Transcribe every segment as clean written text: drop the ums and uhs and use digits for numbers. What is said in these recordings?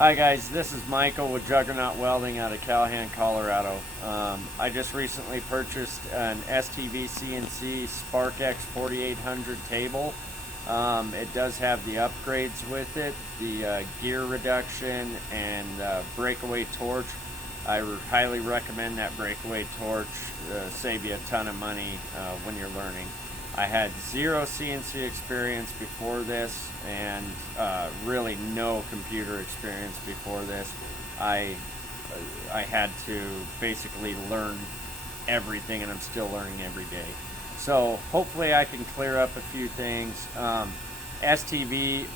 Hi guys, this is Michael with Juggernaut Welding out of Callahan, Colorado. I just recently purchased an STVCNC SparkX 4800 table. It does have the upgrades with it, the gear reduction and breakaway torch. I highly recommend that breakaway torch, save you a ton of money when you're learning. I had zero CNC experience before this and really no computer experience before this. I had to basically learn everything, and I'm still learning every day. So hopefully I can clear up a few things. STV,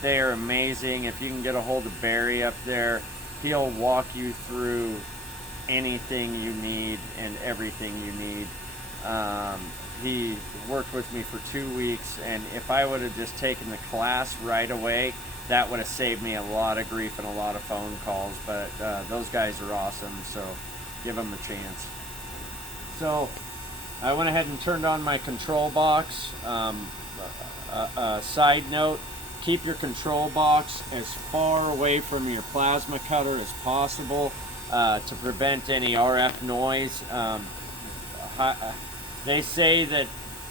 they're amazing. If you can get a hold of Barry up there, he'll walk you through anything you need and everything you need. He worked with me for 2 weeks, and if I would have just taken the class right away, that would have saved me a lot of grief and a lot of phone calls. But those guys are awesome, so give them a chance. So I went ahead and turned on my control box. Side note, keep your control box as far away from your plasma cutter as possible to prevent any RF noise. They say that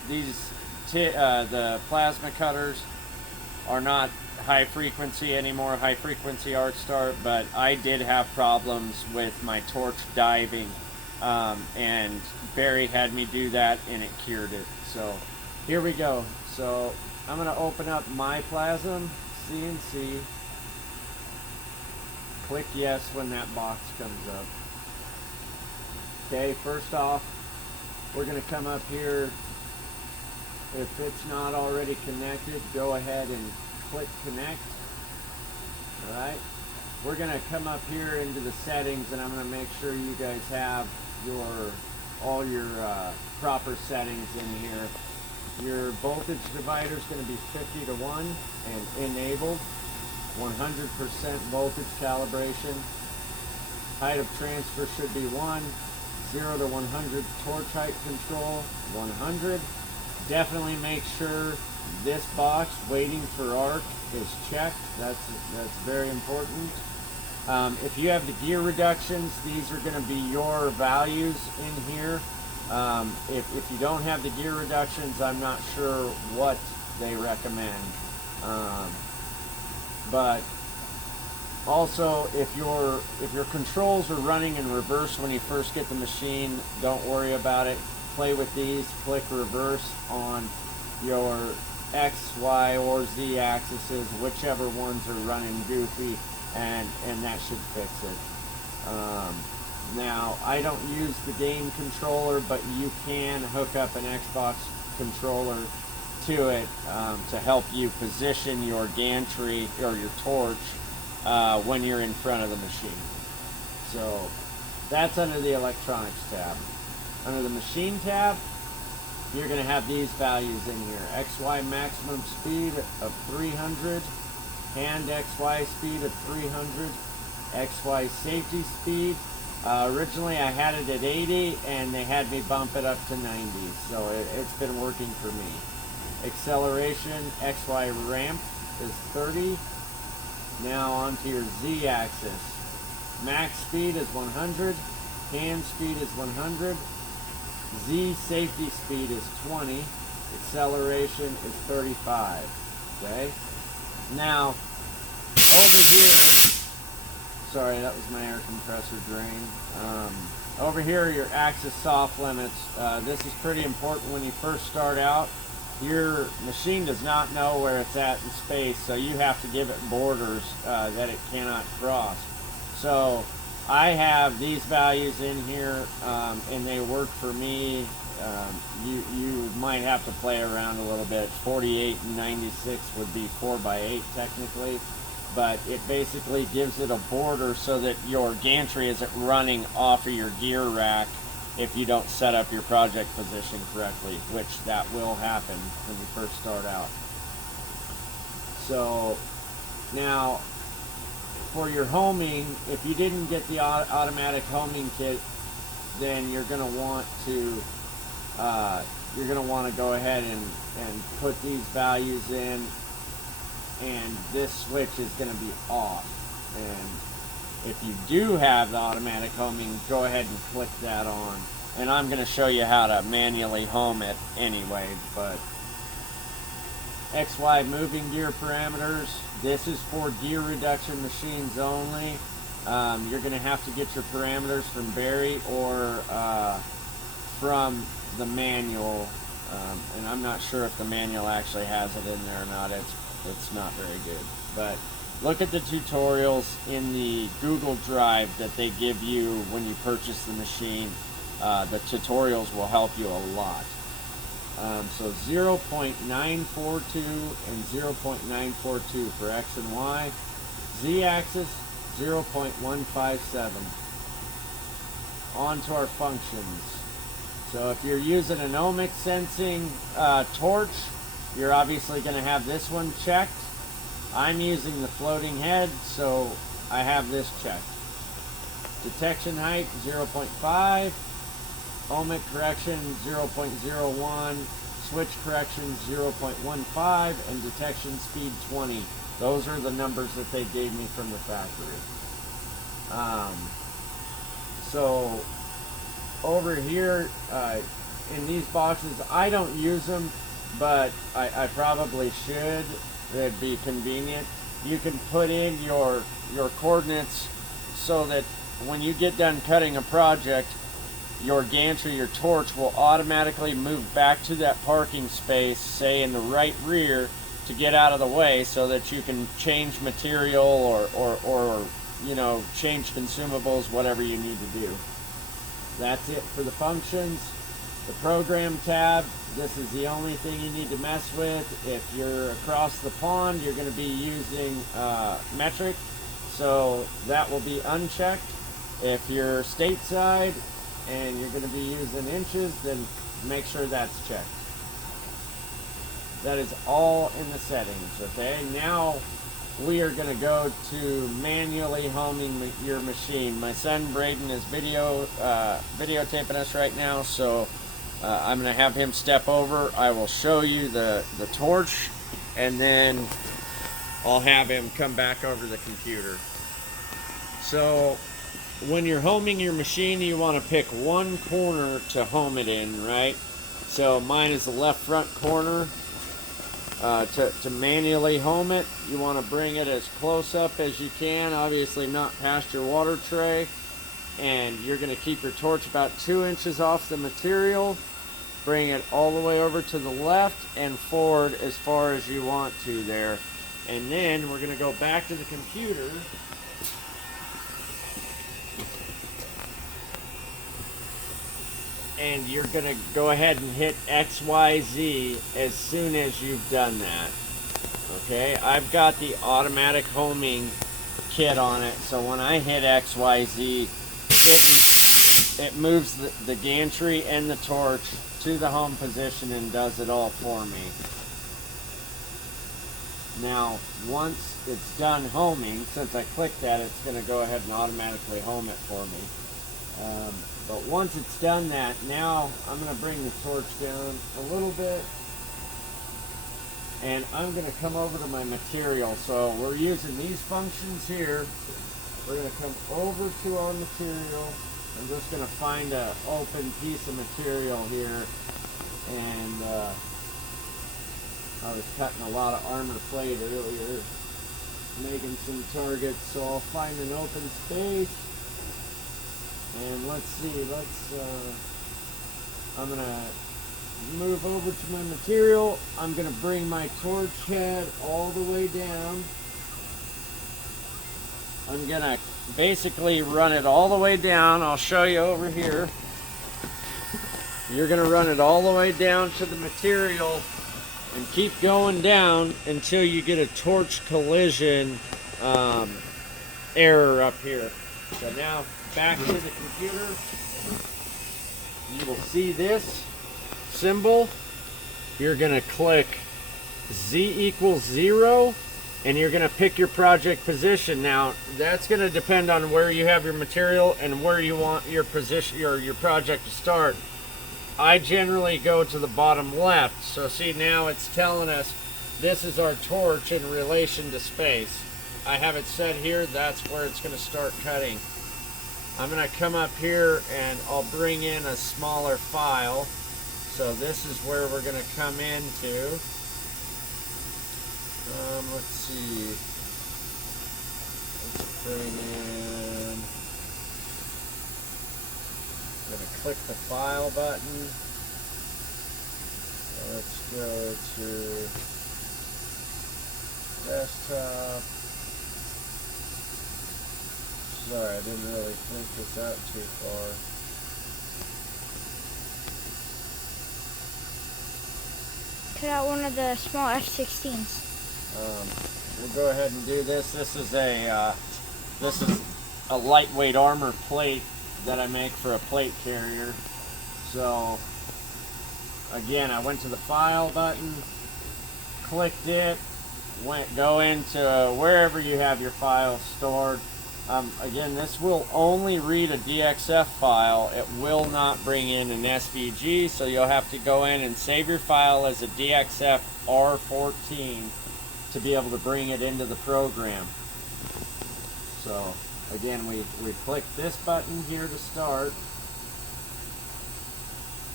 the plasma cutters are not high frequency anymore, high frequency arc start, but I did have problems with my torch diving, and Barry had me do that and it cured it. So here we go. So I'm going to open up Myplasm CNC. Click yes when that box comes up. Okay, first off, we're going to come up here. If it's not already connected, go ahead and click connect. Alright, we're going to come up here into the settings, and I'm going to make sure you guys have all your proper settings in here. Your voltage divider is going to be 50 to 1 and enabled. 100% voltage calibration. Height of transfer should be 1. 0 to 100 torch height control, 100. Definitely make sure this box, waiting for arc, is checked. That's very important. If you have the gear reductions, these are going to be your values in here. If you don't have the gear reductions, I'm not sure what they recommend. But also, if your controls are running in reverse when you first get the machine, don't worry about it. Play with these, click reverse on your X, Y, or Z axes, whichever ones are running goofy, and that should fix it. Now, I don't use the game controller, but you can hook up an Xbox controller to it to help you position your gantry or your torch when you're in front of the machine. So that's under the electronics tab. Under the machine tab, you're going to have these values in here. XY maximum speed of 300, hand XY speed of 300, XY safety speed. Originally I had it at 80 and they had me bump it up to 90, so it's been working for me. Acceleration, XY ramp is 30. Now onto your Z axis. Max speed is 100, hand speed is 100, Z safety speed is 20, acceleration is 35. Okay? Now, over here, sorry, that was my air compressor drain. Over here are your axis soft limits. This is pretty important when you first start out. Your machine does not know where it's at in space, so you have to give it borders that it cannot cross. So I have these values in here, and they work for me. You might have to play around a little bit. 48 and 96 would be 4x8 technically, but it basically gives it a border so that your gantry isn't running off of your gear rack if you don't set up your project position correctly, which that will happen when you first start out. So now for your homing, if you didn't get the automatic homing kit, then you're going to want to go ahead and put these values in, and this switch is going to be off. And if you do have the automatic homing, go ahead and click that on. And I'm going to show you how to manually home it anyway. But XY moving gear parameters, this is for gear reduction machines only. You're going to have to get your parameters from Barry or from the manual. And I'm not sure if the manual actually has it in there or not. It's not very good. But look at the tutorials in the Google Drive that they give you when you purchase the machine. The tutorials will help you a lot. So 0.942 and 0.942 for X and Y. Z-axis 0.157. On to our functions. So if you're using an ohmic sensing torch, you're obviously going to have this one checked. I'm using the floating head, so I have this checked. Detection height 0.5. Ohmic correction 0.01, switch correction 0.15, and detection speed 20. Those are the numbers that they gave me from the factory. So over here in these boxes, I don't use them, but I probably should. It'd be convenient. You can put in your coordinates so that when you get done cutting a project, your gantry, your torch will automatically move back to that parking space, say in the right rear, to get out of the way so that you can change material or you know, change consumables, whatever you need to do. That's it for the functions. The program tab, this is the only thing you need to mess with. If you're across the pond, you're going to be using metric, so that will be unchecked. If you're stateside and you're going to be using inches, then make sure that's checked. That is all in the settings. Okay, now we are going to go to manually homing your machine. My son Braden is videotaping us right now, so I'm going to have him step over. I will show you the torch, and then I'll have him come back over the computer. So when you're homing your machine, you want to pick one corner to home it in, right? So mine is the left front corner. To manually home it, you want to bring it as close up as you can, obviously not past your water tray, and you're going to keep your torch about 2 inches off the material. Bring it all the way over to the left and forward as far as you want to there. And then we're going to go back to the computer. And you're going to go ahead and hit XYZ as soon as you've done that. Okay, I've got the automatic homing kit on it, so when I hit XYZ, it moves the gantry and the torch to the home position and does it all for me. Now, once it's done homing, since I clicked that, it's going to go ahead and automatically home it for me. But once it's done that, now I'm going to bring the torch down a little bit, and I'm going to come over to my material. So we're using these functions here. We're going to come over to our material. I'm just going to find an open piece of material here, and I was cutting a lot of armor plate earlier, making some targets, so I'll find an open space. And let's see, I'm going to move over to my material. I'm going to bring my torch head all the way down. I'm going to basically run it all the way down. I'll show you over here. You're going to run it all the way down to the material and keep going down until you get a torch collision error up here. So now, back to the computer, you will see this symbol. You're going to click Z equals 0, and you're going to pick your project position. Now, that's going to depend on where you have your material and where you want your position or your project to start. I generally go to the bottom left. So see, now it's telling us this is our torch in relation to space. I have it set here, that's where it's going to start cutting. I'm going to come up here and I'll bring in a smaller file. So this is where we're going to come into. Let's see. Let's bring in. I'm going to click the file button. Let's go to desktop. Sorry, I didn't really think this out too far. Cut out one of the small F-16s. We'll go ahead and do this. This is a lightweight armor plate that I make for a plate carrier. So again, I went to the file button, clicked it, go into wherever you have your files stored. Again, this will only read a DXF file. It will not bring in an SVG, so you'll have to go in and save your file as a DXF R14 to be able to bring it into the program. So again, we click this button here to start.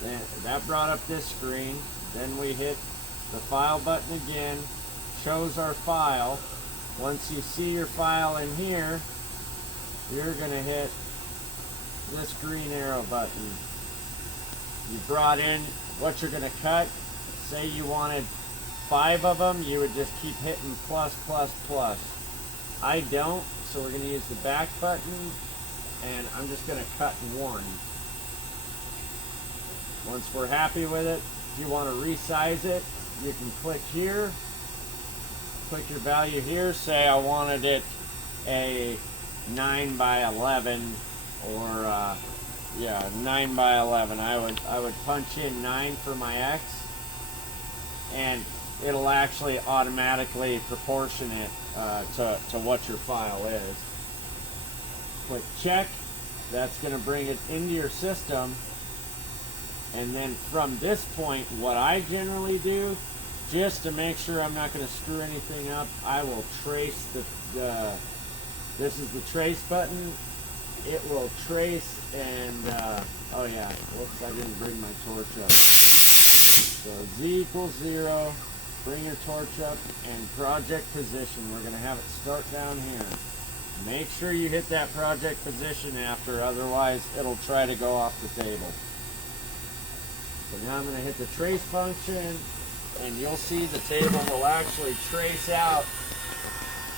Then that brought up this screen. Then we hit the file button again, shows our file. Once you see your file in here, you're going to hit this green arrow button. You brought in what you're going to cut. Say you wanted 5 of them, you would just keep hitting plus, plus, plus. I don't, so we're going to use the back button, and I'm just going to cut 1. Once we're happy with it, if you want to resize it, you can click here, click your value here, say I wanted it a 9 by 11 or yeah, 9 by 11. I would punch in 9 for my X, and it'll actually automatically proportion it to what your file is. Click check. That's going to bring it into your system, and then from this point, what I generally do, just to make sure I'm not going to screw anything up, I will trace this is the trace button. It will trace and, oh yeah, whoops, I didn't bring my torch up. So Z equals 0, bring your torch up, and project position. We're going to have it start down here. Make sure you hit that project position after, otherwise it'll try to go off the table. So now I'm going to hit the trace function, and you'll see the table will actually trace out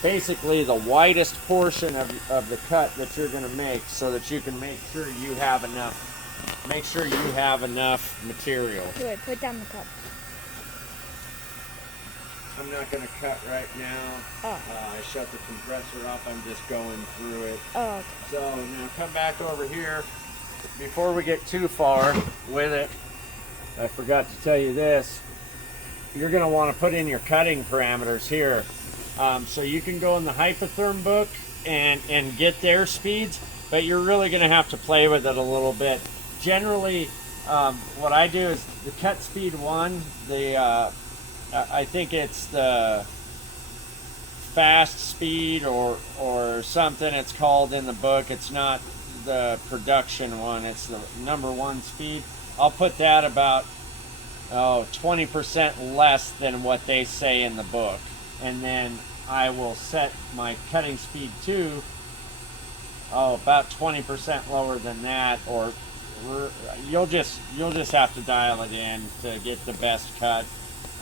basically the widest portion of the cut that you're going to make, so that you can make sure you have enough material. Wait, put down the cup. I'm not going to cut right now. Oh. I shut the compressor off. I'm just going through it. Oh, okay. So now come back over here. Before we get too far with it, I forgot to tell you this. You're going to want to put in your cutting parameters here. So you can go in the Hypotherm book and get their speeds, but you're really going to have to play with it a little bit. Generally, what I do is the cut speed 1, I think it's the fast speed or something it's called in the book. It's not the production one, it's the number 1 speed. I'll put that about 20% less than what they say in the book. And then I will set my cutting speed to about 20% lower than that, or you'll just have to dial it in to get the best cut.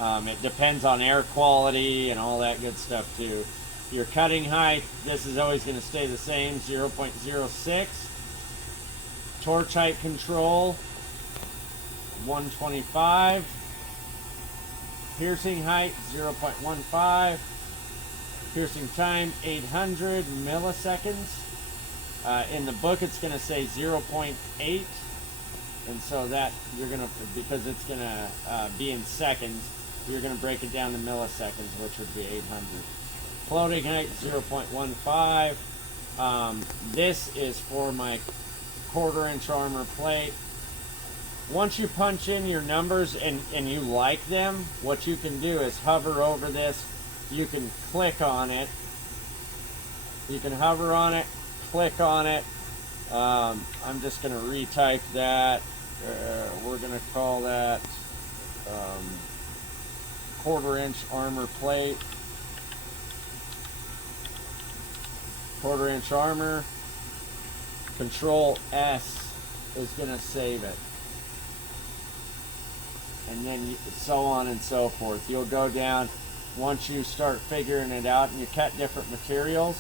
It depends on air quality and all that good stuff too. Your cutting height, this is always going to stay the same, 0.06. Torch height control, 125. Piercing height, 0.15. Piercing time, 800 milliseconds. In the book, it's going to say 0.8. And so that you're going to, because it's going to be in seconds, you're going to break it down to milliseconds, which would be 800. Floating height, 0.15. This is for my 1/4 inch armor plate. Once you punch in your numbers and you like them, what you can do is hover over this. You can click on it, You can hover on it, click on it. I'm just going to retype that. We're going to call that 1/4-inch armor plate. 1/4-inch armor. Control S is going to save it. And then so on and so forth. You'll go down once you start figuring it out and you cut different materials.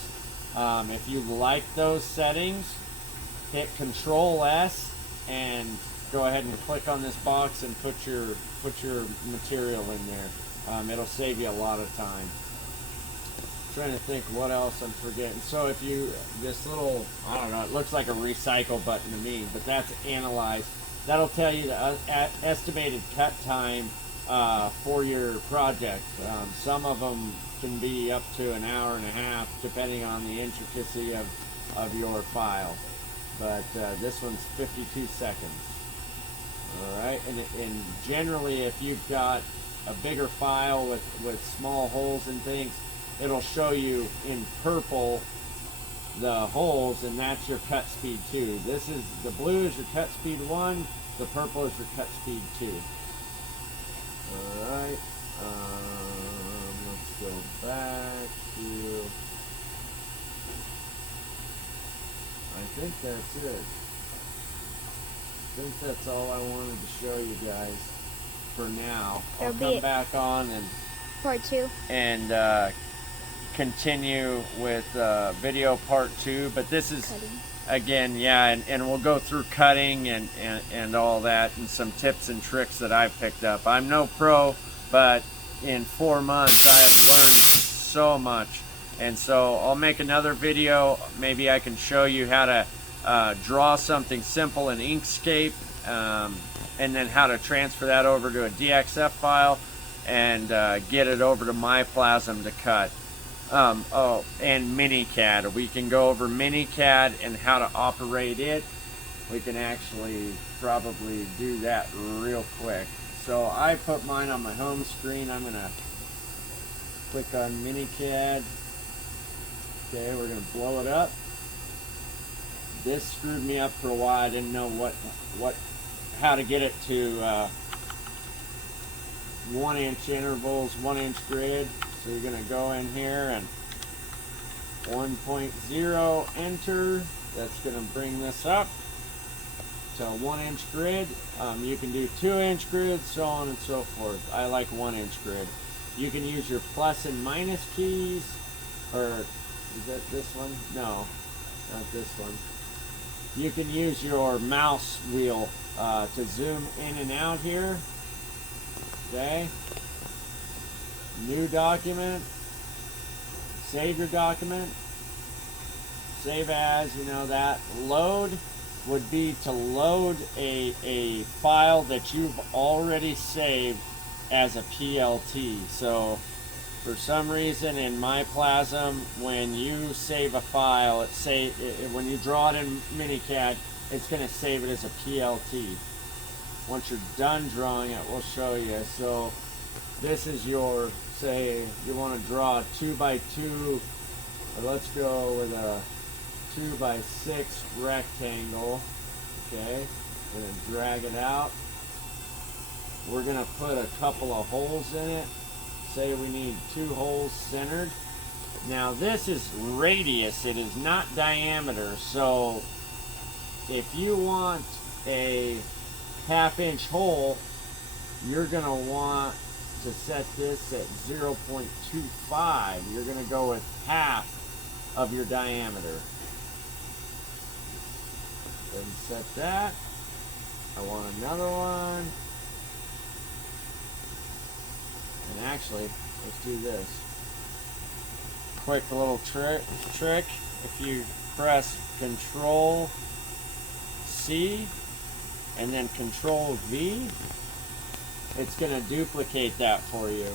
If you like those settings, hit Control S and go ahead and click on this box and put your material in there. It'll save you a lot of time. Trying to think what else I'm forgetting. So if you, this little, I don't know, it looks like a recycle button to me, but that's analyze. That'll tell you the estimated cut time for your project. Some of them can be up to an hour and a half, depending on the intricacy of your file. But this one's 52 seconds. All right, and generally, if you've got a bigger file with small holes and things, it'll show you in purple the holes, and that's your cut speed 2. This is, the blue is your cut speed 1, the purple is your cut speed 2. Alright, let's go back to, I think that's it. I think that's all I wanted to show you guys for now. I'll come back on and Part 2. And continue with video part 2, but this is Cutting. again, yeah, and we'll go through cutting and all that, and some tips and tricks that I've picked up. I'm no pro, but in 4 months I have learned so much, and so I'll make another video. Maybe I can show you how to draw something simple in Inkscape, and then how to transfer that over to a DXF file and get it over to Myplasm to cut. Oh, and MiniCAD. We can go over MiniCAD and how to operate it. We can actually probably do that real quick. So I put mine on my home screen. I'm going to click on MiniCAD. Okay, we're going to blow it up. This screwed me up for a while. I didn't know how to get it to 1-inch intervals, 1-inch grid. So you're going to go in here and 1.0 enter. That's going to bring this up to a 1-inch grid. You can do 2-inch grids, so on and so forth. I like 1-inch grid. You can use your plus and minus keys, or is that this one? No, not this one. You can use your mouse wheel to zoom in and out here. Okay. New document, save your document, save as, you know, that. Load would be to load a file that you've already saved as a PLT. So for some reason in Myplasm, when you save a file, when you draw it in MiniCAD, it's going to save it as a PLT. Once you're done drawing it, we'll show you. So this is your, say you want to draw a 2x2, or let's go with a 2x6 rectangle. Okay, we're going to drag it out. We're going to put a couple of holes in it. Say we need 2 holes centered. Now this is radius, it is not diameter. So if you want a 1/2-inch hole, you're going to want to set this at 0.25. You're going to go with half of your diameter. Then set that. I want another one. And actually, let's do this. Quick little trick. If you press Control C and then Control V, it's going to duplicate that for you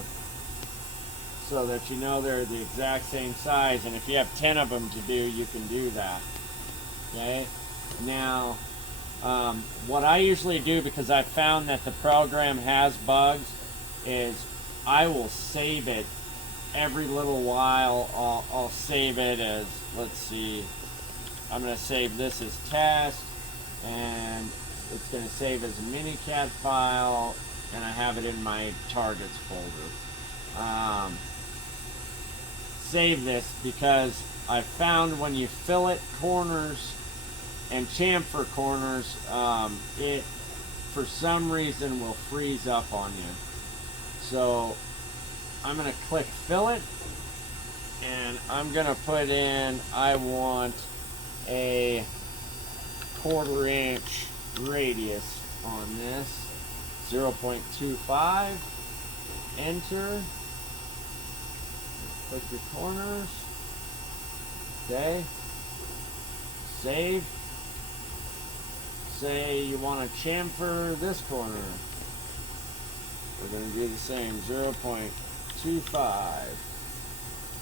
so that you know they're the exact same size. And if you have 10 of them to do, you can do that. Okay? Now, what I usually do, because I found that the program has bugs, is I will save it every little while I'll save it as, let's see, I'm going to save this as test, and it's going to save as a MiniCAD file, and I have it in my targets folder. Save this because I found when you fillet corners and chamfer corners, it for some reason will freeze up on you. So I'm going to click fillet, and I'm going to put in, I want a 1/4 inch radius on this, 0.25, enter, click your corners, okay, save, say you want to chamfer this corner, we're going to do the same, 0.25.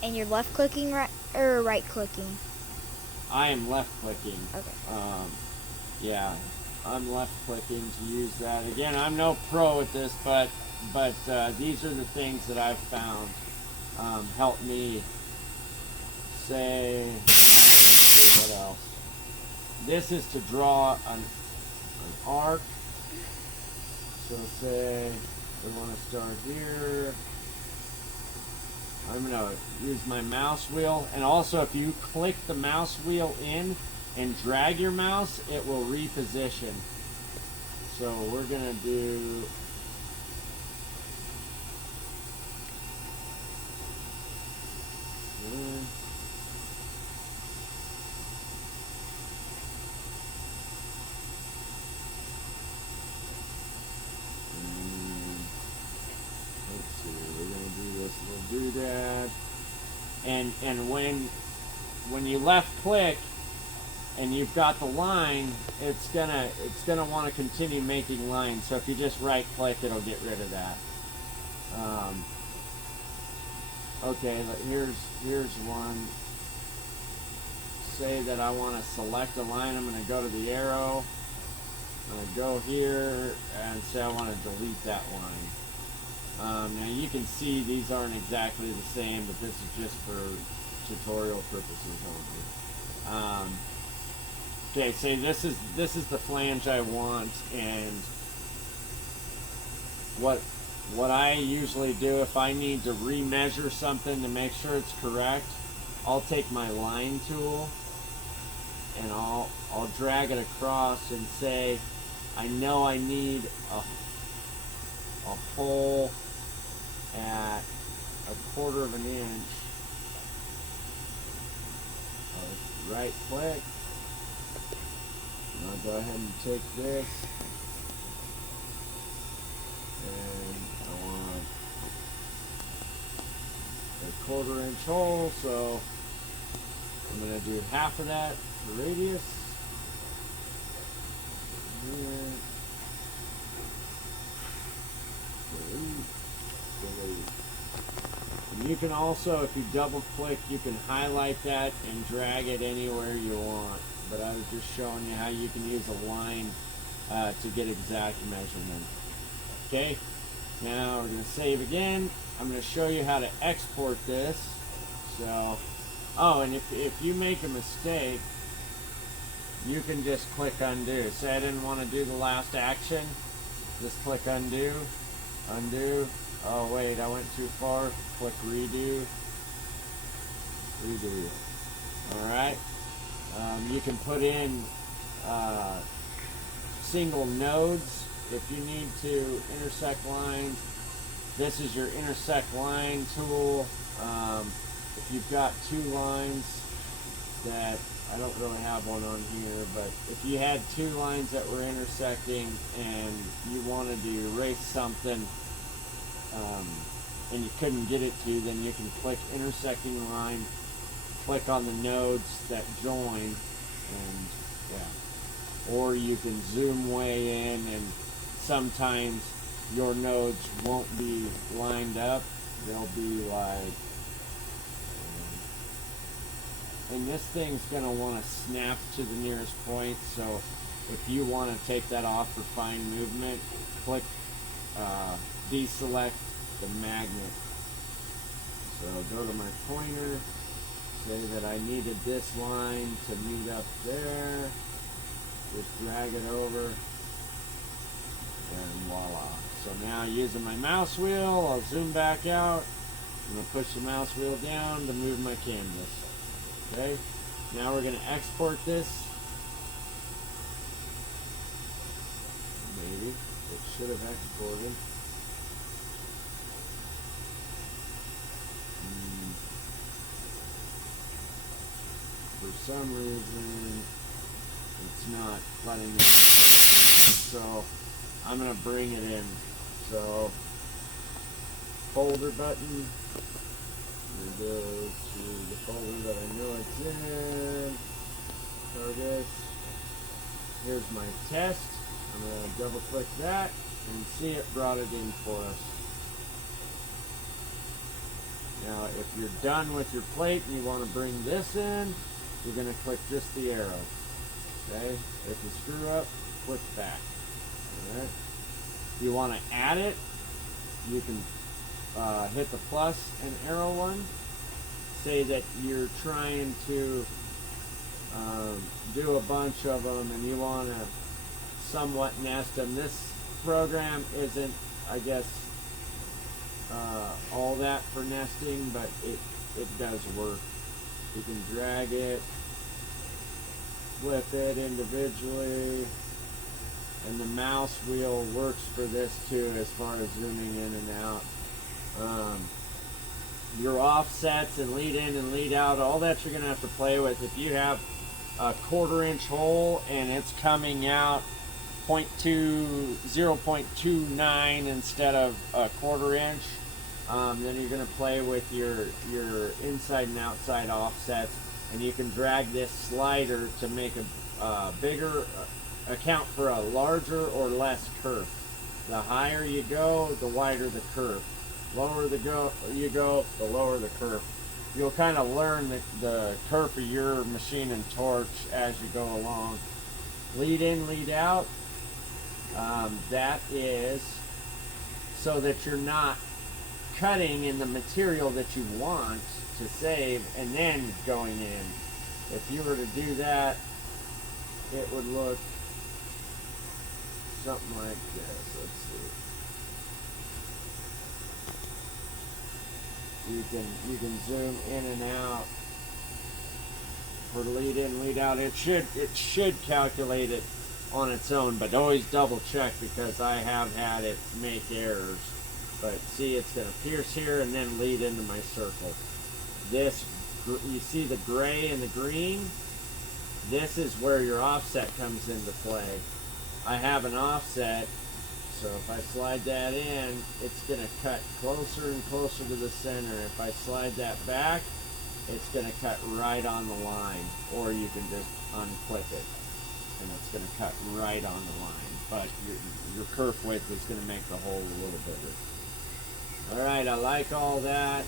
And you're left clicking or right clicking? I am left clicking. Okay. Yeah, I'm left clicking to use that. Again, I'm no pro at this, but these are the things that I've found help me. Say, let's see what else. This is to draw an arc. So say we want to start here. I'm going to use my mouse wheel, and also if you click the mouse wheel in and drag your mouse, it will reposition. So we're going to do do that, and when you left click and you've got the line, it's gonna want to continue making lines. So if you just right click, it'll get rid of that. Okay, here's one. Say that I want to select a line. I'm going to go to the arrow. I'm going to go here and say I want to delete that line. Now you can see these aren't exactly the same, but this is just for tutorial purposes only. Okay, say this is the flange I want, and what I usually do if I need to remeasure something to make sure it's correct, I'll take my line tool and I'll drag it across and say I know I need a hole at 1/4 of an inch. I'll right click, and I'll go ahead and take this, and I want a 1/4 inch hole, so I'm going to do half of that for radius. Here. And you can also, if you double click, you can highlight that and drag it anywhere you want. But I was just showing you how you can use a line to get exact measurement. Okay, now we're going to save again. I'm going to show you how to export this. So, oh, and if you make a mistake, you can just click undo. Say I didn't want to do the last action, just click undo, undo. Oh wait, I went too far. Click redo, redo. Alright, you can put in single nodes if you need to intersect lines. This is your intersect line tool. If you've got two lines that, I don't really have one on here, but if you had two lines that were intersecting and you wanted to erase something and you couldn't get it to, then you can click intersecting line, click on the nodes that join, and yeah. Or you can zoom way in, and sometimes your nodes won't be lined up. They'll be like, and this thing's going to want to snap to the nearest point, so if you want to take that off for fine movement, click deselect the magnet. So go to my pointer, say that I needed this line to meet up there, just drag it over, and voila. So now using my mouse wheel, I'll zoom back out. I'm going to push the mouse wheel down to move my canvas. Okay, now we're going to export this. Maybe it should have exported. For some reason, it's not letting me. So I'm going to bring it in. So folder button. Go to the folder that I know it's in. Targets. Here's my test. I'm going to double click that and see it brought it in for us. Now if you're done with your plate and you want to bring this in, you're going to click just the arrow. Okay? If you screw up, click back. Alright? If you want to add it, you can hit the plus and arrow one. Say that you're trying to do a bunch of them and you want to somewhat nest them. This program isn't, I guess, all that for nesting, but it does work. You can drag it, flip it individually, and the mouse wheel works for this too as far as zooming in and out. Your offsets and lead in and lead out, all that you're going to have to play with. If you have a 1/4 inch hole and it's coming out 0.29 instead of a 1/4 inch, then you're going to play with your inside and outside offsets, and you can drag this slider to make a bigger, account for a larger or less curve. The higher you go, the wider the curve. Lower you go, the lower the curve. You'll kind of learn the curve of your machine and torch as you go along. Lead in, lead out. That is so that you're not cutting in the material that you want to save and then going in. If you were to do that, it would look something like this. Let's see. You can zoom in and out for lead in, lead out. It should calculate it on its own, but always double check because I have had it make errors. But see, it's going to pierce here and then lead into my circle. This, you see the gray and the green? This is where your offset comes into play. I have an offset, so if I slide that in, it's going to cut closer and closer to the center. If I slide that back, it's going to cut right on the line, or you can just unclick it and it's going to cut right on the line, but your kerf width is going to make the hole a little bigger. Alright, I like all that.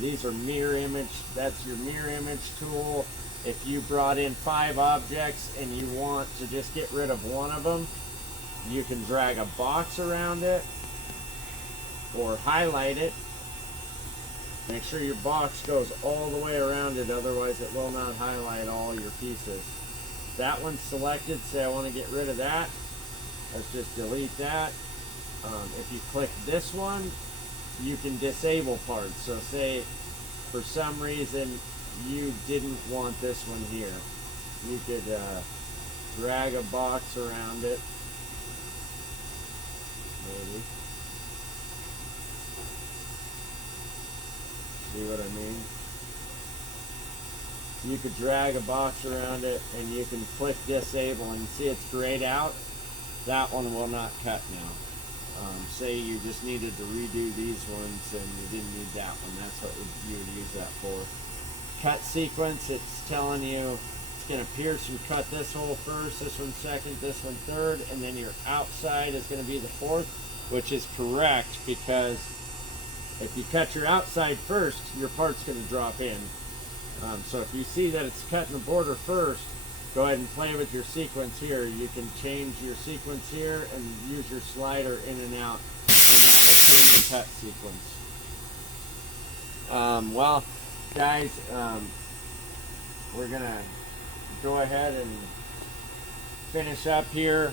These are mirror image. That's your mirror image tool. If you brought in 5 objects and you want to just get rid of one of them, you can drag a box around it or highlight it. Make sure your box goes all the way around it, otherwise it will not highlight all your pieces. That one's selected, say I want to get rid of that. Let's just delete that. If you click this one, you can disable parts. So say for some reason you didn't want this one here, you could drag a box around it, maybe. See what I mean? You could drag a box around it and you can click disable and see it's grayed out. That one will not cut now. Say you just needed to redo these ones and you didn't need that one, that's what you would use that for. Cut sequence, it's telling you it's going to pierce and cut this hole first, this one second, this one third, and then your outside is going to be the fourth, which is correct because if you cut your outside first, your part's going to drop in. So if you see that it's cutting the border first, go ahead and play with your sequence here. You can change your sequence here and use your slider in and out, and that will change the cut sequence. Well, guys, we're gonna go ahead and finish up here.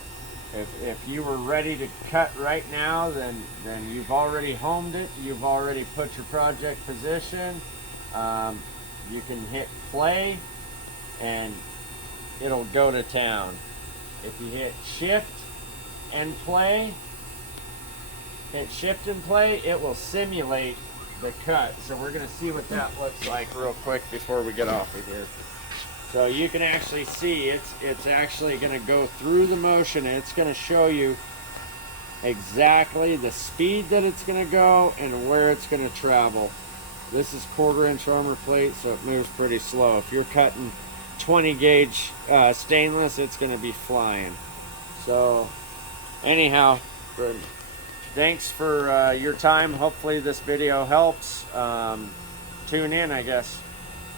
If you were ready to cut right now, then you've already homed it. You've already put your project position. You can hit play and it'll go to town. If you hit shift and play, it will simulate the cut. So we're gonna see what that looks like real quick before we get off of here. So you can actually see it's actually going to go through the motion, and it's going to show you exactly the speed that it's going to go and where it's going to travel. This is 1/4" armor plate, so it moves pretty slow. If you're cutting 20 gauge stainless, it's going to be flying. So anyhow, thanks for your time. Hopefully this video helps. Tune in, I guess.